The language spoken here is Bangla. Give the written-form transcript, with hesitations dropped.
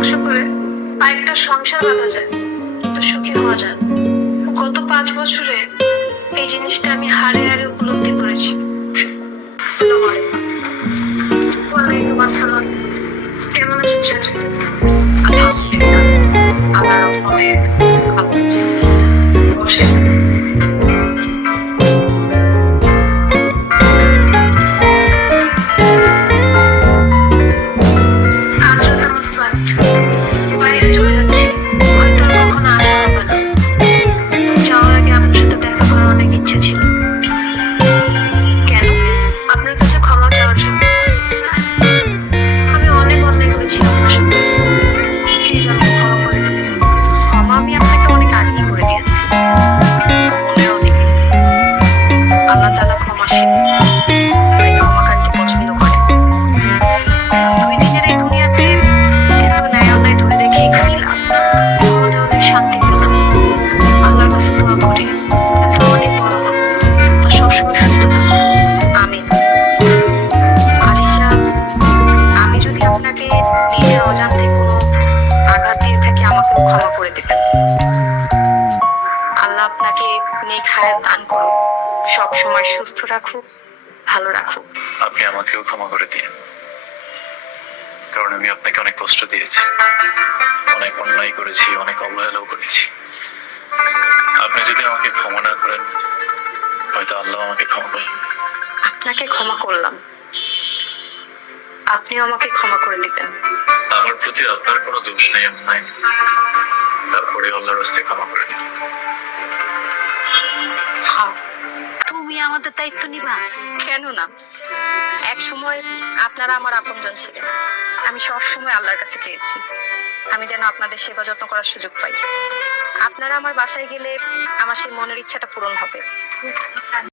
ধ্বংস করে আরেকটা সংসার বাঁধা যায়, কিন্তু সুখী হওয়া যায় না। গত 5 বছরে এই জিনিসটা আমি হাড়ে হাড়ে উপলব্ধি করেছি। আসসালামু আলাইকুম। ওয়ালাইকুম আসসালাম। কেমন আছেন চাচা? আলহামদুলিল্লাহ, আল্লাহর রহমতে ভালো আছি। বসেন। আজ রাতে আমার ফ্লাইট, বাইরে চলে যাচ্ছি, হয়তো আর কখনো আসা হবে না। যাওয়ার আগে আপনার সাথে দেখা করার অনেক ইচ্ছে ছিল। কেন? আপনার কাছে ক্ষমা চাওয়ার জন্য। আমি অনেক অন্যায় করেছি আপনার সাথে, প্লিজ আমাকে ক্ষমা করে দিন। ক্ষমা আমি আপনাকে অনেক আগেই করে দিয়েছি, মনেও নেই। আল্লাহ তাআলা ক্ষমাশীল, তাই ক্ষমাকারীকে পছন্দ করে। 2 দিনের এই দুনিয়াতে এত ন্যায় অন্যায় ধরে রেখেই খাইলাম, মনে অনেক শান্তি পেলাম। আল্লাহর কাছে দোয়া করি আপনি অনেক বড় হন আর সবসময় সুস্থ থাকুন। আমিন। আলিশা, আমি যদি আপনাকে নিজের অজান্তে কোনো আঘাত দিয়ে থাকি, আমাকেও ক্ষমা করে দেবেন। আল্লাহ আপনাকে নেক হায়াত দান করুক, সব সময় সুস্থ রাখুক, ভালো রাখুক। আপনি আমাকেও ক্ষমা করে দিন, কারণ আমি আপনাকে অনেক কষ্ট দিয়েছি, অনেক অন্যায় করেছি, অনেক অবহেলাও করেছি। আপনি যদি আমাকে ক্ষমা না করেন, হয়তো আল্লাহ আমাকে ক্ষমা করেন। আপনাকে ক্ষমা করলাম, আপনিও আমাকে ক্ষমা করে দিবেন। আমার প্রতি আপনার কোনো দোষ নেই, নাই, তারপরে আল্লাহর রাস্তায় ক্ষমা করে দিন। হ্যাঁ, তুমি আমাদের দায়িত্ব নিবা। কেন না? এক সময় আপনারা আমার আপনজন ছিলেন। আমি সব সময় আল্লাহর কাছে চেয়েছি আমি যেন আপনাদের সেবা যত্ন করার সুযোগ পাই। আপনারা আমার বাসায় গেলে আমার সেই মনের ইচ্ছাটা পূরণ হবে।